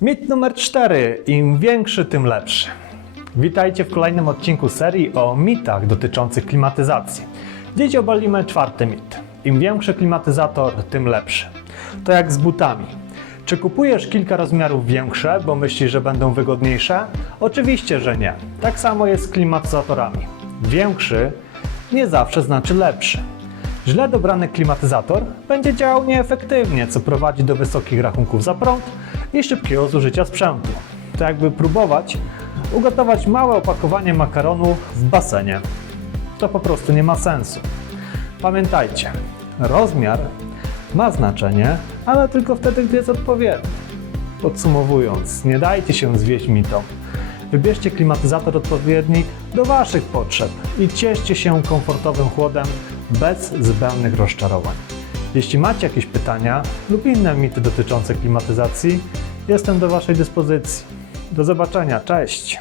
Mit numer 4. Im większy, tym lepszy. Witajcie w kolejnym odcinku serii o mitach dotyczących klimatyzacji. Dziś obalimy czwarty mit. Im większy klimatyzator, tym lepszy. To jak z butami. Czy kupujesz kilka rozmiarów większe, bo myślisz, że będą wygodniejsze? Oczywiście, że nie. Tak samo jest z klimatyzatorami. Większy nie zawsze znaczy lepszy. Źle dobrany klimatyzator będzie działał nieefektywnie, co prowadzi do wysokich rachunków za prąd i szybkiego zużycia sprzętu. To jakby próbować ugotować małe opakowanie makaronu w basenie. To po prostu nie ma sensu. Pamiętajcie, rozmiar ma znaczenie, ale tylko wtedy, gdy jest odpowiedni. Podsumowując, nie dajcie się zwieść mitom. Wybierzcie klimatyzator odpowiedni do Waszych potrzeb i cieszcie się komfortowym chłodem bez zbędnych rozczarowań. Jeśli macie jakieś pytania lub inne mity dotyczące klimatyzacji, jestem do Waszej dyspozycji. Do zobaczenia, cześć!